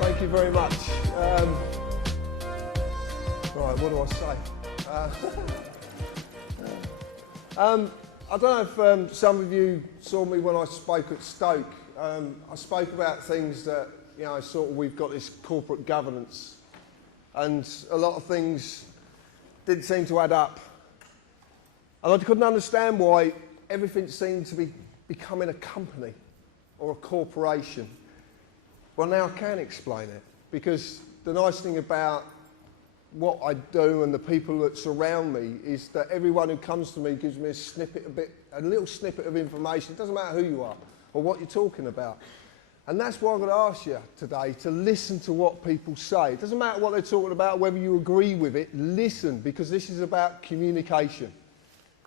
Thank you very much. Right, what do I say? I don't know if some of you saw me when I spoke at Stoke. I spoke about things that, you know, sort of we've got this corporate governance, and a lot of things didn't seem to add up. And I couldn't understand why everything seemed to be becoming a company or a corporation. Well, now I can explain it, because the nice thing about what I do and the people that surround me is that everyone who comes to me gives me a little snippet of information. It doesn't matter who you are or what you're talking about. And that's why I'm going to ask you today to listen to what people say. It doesn't matter what they're talking about, whether you agree with it, listen, because this is about communication.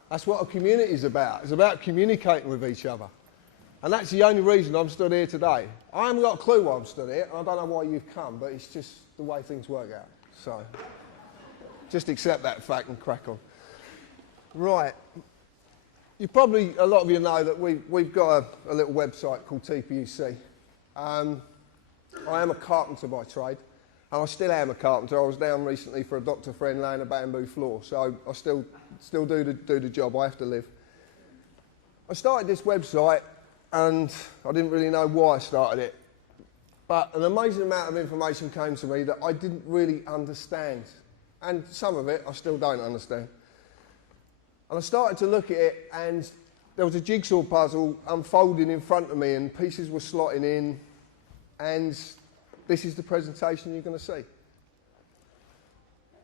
That's what a community is about. It's about communicating with each other. And that's the only reason I'm stood here today. I haven't got a clue why I'm stood here, and I don't know why you've come, but it's just the way things work out. So, just accept that fact and crack on. Right. A lot of you know that we've got a little website called TPUC. I am a carpenter by trade, and I still am a carpenter. I was down recently for a doctor friend laying a bamboo floor, so I still do the job. I have to live. I started this website, and I didn't really know why I started it, but an amazing amount of information came to me that I didn't really understand, and some of it I still don't understand. And I started to look at it, and there was a jigsaw puzzle unfolding in front of me, and pieces were slotting in, and this is the presentation you're going to see.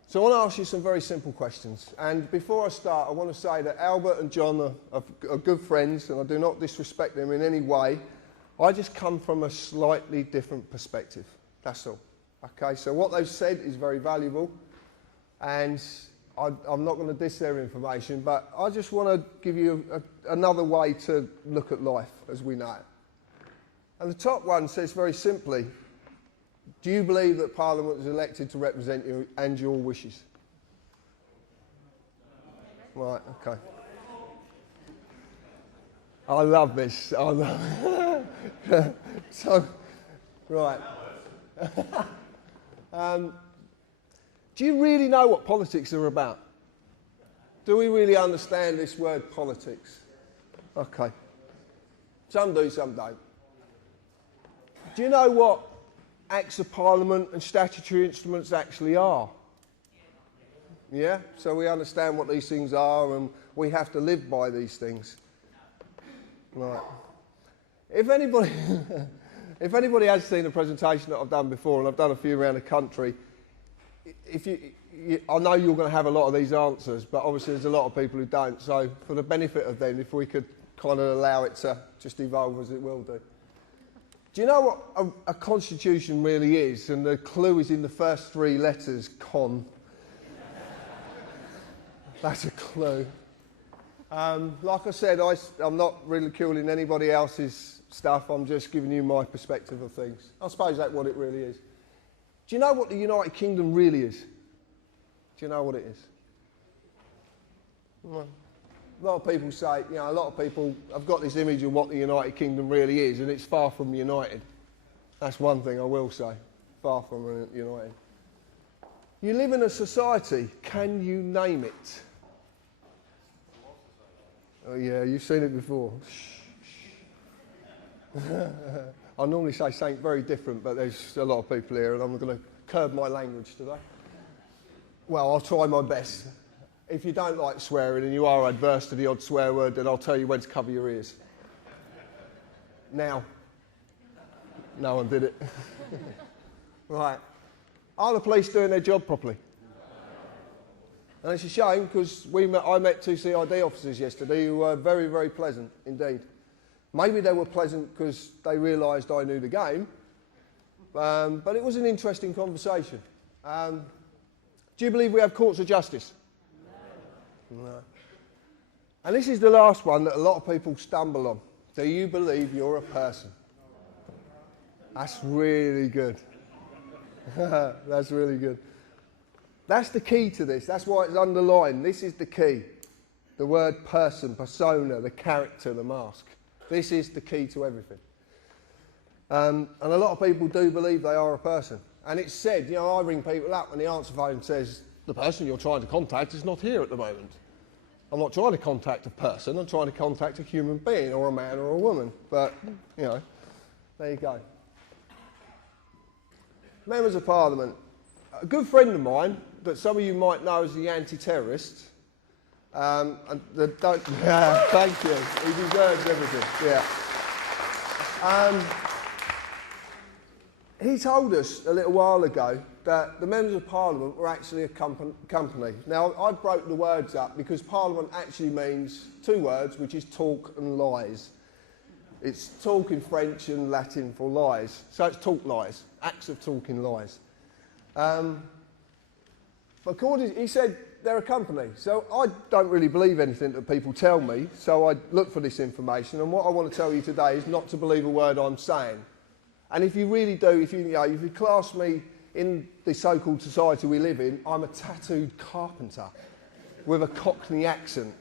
So I want to ask you some very simple questions. And before I start, I want to say that Albert and John are good friends, and I do not disrespect them in any way. I just come from a slightly different perspective. That's all. Okay, so what they've said is very valuable, and I'm not going to diss their information, but I just want to give you another way to look at life as we know it. And the top one says very simply, do you believe that Parliament is elected to represent you and your wishes? Right, okay. I love this. I love it. So, right. Do you really know what politics are about? Do we really understand this word politics? Okay. Some do, some don't. Do you know what Acts of Parliament and statutory instruments actually are? Yeah? So we understand what these things are, and we have to live by these things. Right. If anybody has seen a presentation that I've done before, and I've done a few around the country, I know you're going to have a lot of these answers, but obviously there's a lot of people who don't. So for the benefit of them, if we could kind of allow it to just evolve as it will do. Do you know what a constitution really is? And the clue is in the first three letters, con. That's a clue. Like I said, I'm not ridiculing anybody else's stuff. I'm just giving you my perspective of things. I suppose that's what it really is. Do you know what the United Kingdom really is? Do you know what it is? Well, a lot of people say, you know, a lot of people have got this image of what the United Kingdom really is, and it's far from united. That's one thing I will say. Far from united. You live in a society. Can you name it? Oh yeah, you've seen it before. I normally say something very different, but there's a lot of people here, and I'm going to curb my language today. Well, I'll try my best. If you don't like swearing and you are adverse to the odd swear word, then I'll tell you when to cover your ears. Now. No one did it. Right. Are the police doing their job properly? And it's a shame because I met two CID officers yesterday who were very, very pleasant indeed. Maybe they were pleasant because they realised I knew the game, but it was an interesting conversation. Do you believe we have courts of justice? No. And this is the last one that a lot of people stumble on. Do you believe you're a person? That's really good. That's really good. That's the key to this. That's why it's underlined. This is the key. The word person, persona, the character, the mask. This is the key to everything. And a lot of people do believe they are a person. And it's said, you know, I ring people up and the answer phone says, the person you're trying to contact is not here at the moment. I'm not trying to contact a person, I'm trying to contact a human being or a man or a woman. But, you know, there you go. Members of Parliament, a good friend of mine that some of you might know as the anti-terrorist, thank you, he deserves everything, yeah. He told us a little while ago that the Members of Parliament were actually a company. Now, I broke the words up because Parliament actually means two words, which is talk and lies. It's talk in French and Latin for lies. So it's talk lies, acts of talking lies. But he said they're a company. So I don't really believe anything that people tell me, so I look for this information. And what I want to tell you today is not to believe a word I'm saying. And if you really do, if you class me in the so-called society we live in, I'm a tattooed carpenter with a Cockney accent.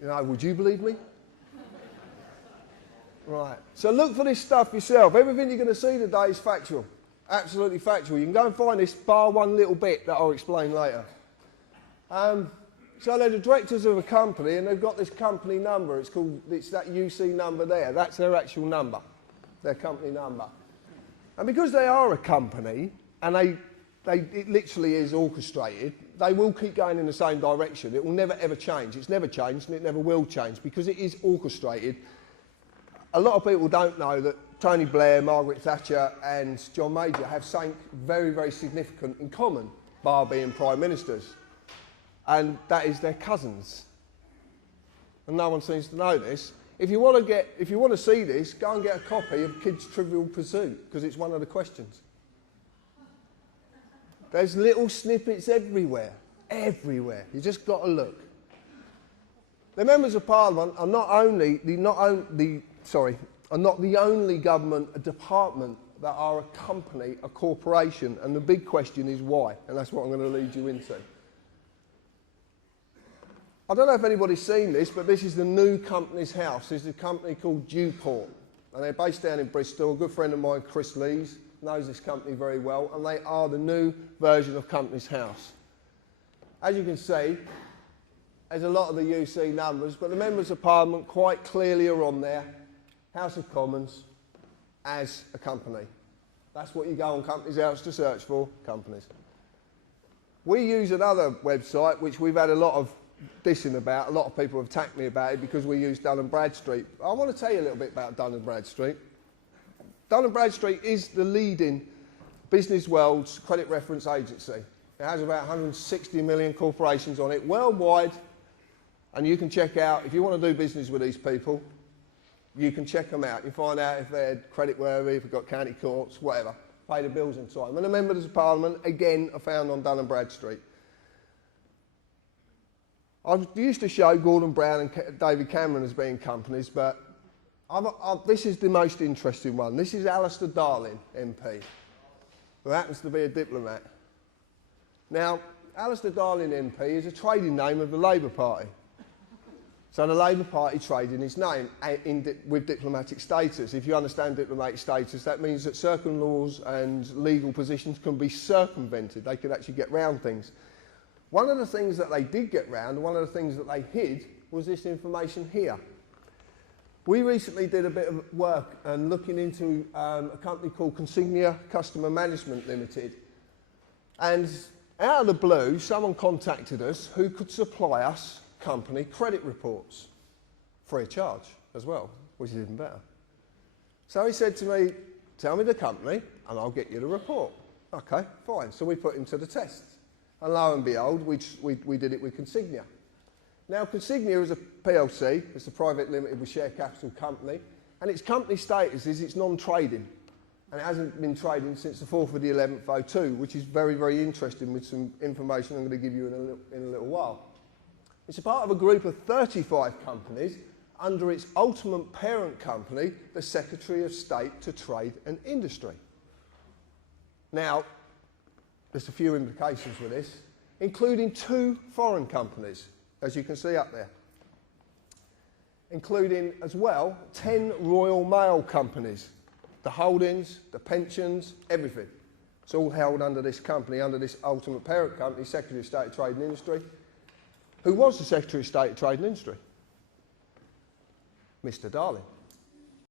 You know, would you believe me? Right. So look for this stuff yourself. Everything you're going to see today is factual. Absolutely factual. You can go and find this, bar one little bit that I'll explain later. So they're the directors of a company and they've got this company number. It's that UC number there. That's their actual number, their company number. And because they are a company and it literally is orchestrated, they will keep going in the same direction. It will never ever change. It's never changed and it never will change because it is orchestrated. A lot of people don't know that Tony Blair, Margaret Thatcher and John Major have something very, very significant in common, bar being prime ministers. And that is their cousins. And no one seems to know this. If you want to see this, go and get a copy of Kids Trivial Pursuit, because it's one of the questions. There's little snippets everywhere. Everywhere. You just got to look. The Members of Parliament are not the only government department that are a company, a corporation, and the big question is why, and that's what I'm going to lead you into. I don't know if anybody's seen this, but this is the new Companies House. This is a company called Dewport, and they're based down in Bristol. A good friend of mine, Chris Lees, knows this company very well, and they are the new version of Companies House. As you can see, there's a lot of the UC numbers, but the Members of Parliament quite clearly are on there. House of Commons as a company. That's what you go on Companies House to search for, companies. We use another website which we've had a lot of dissing about. A lot of people have attacked me about it because we use Dun & Bradstreet. I want to tell you a little bit about Dun & Bradstreet. Dun & Bradstreet is the leading business world's credit reference agency. It has about 160 million corporations on it worldwide, and you can check out, if you want to do business with these people, you can check them out. You find out if they're creditworthy, if they've got county courts, whatever. Pay the bills in time. And the Members of Parliament, again, are found on Dun & Bradstreet. I used to show Gordon Brown and David Cameron as being companies, but this is the most interesting one. This is Alistair Darling, MP, who happens to be a diplomat. Now, Alistair Darling MP is a trading name of the Labour Party. So the Labour Party trade in his name with diplomatic status. If you understand diplomatic status, that means that certain laws and legal positions can be circumvented. They can actually get round things. One of the things that they did get round, one of the things that they hid, was this information here. We recently did a bit of work and looking into a company called Consignia Customer Management Limited. And out of the blue, someone contacted us who could supply us company credit reports, free of charge as well, which is even better. So he said to me, tell me the company and I'll get you the report. Okay, fine. So we put him to the test. And lo and behold, we did it with Consignia. Now, Consignia is a PLC, it's a private limited with share capital company, and its company status is it's non-trading. And it hasn't been trading since the 4th of the 11th, 2002, which is very, very interesting with some information I'm going to give you in a little while. It's a part of a group of 35 companies under its ultimate parent company, the Secretary of State to Trade and Industry. Now, there's a few implications with this, including 2 foreign companies, as you can see up there, including as well 10 Royal Mail companies, the holdings, the pensions, everything. It's all held under this company, under this ultimate parent company, Secretary of State of Trade and Industry. Who was the Secretary of State of Trade and Industry? Mr. Darling.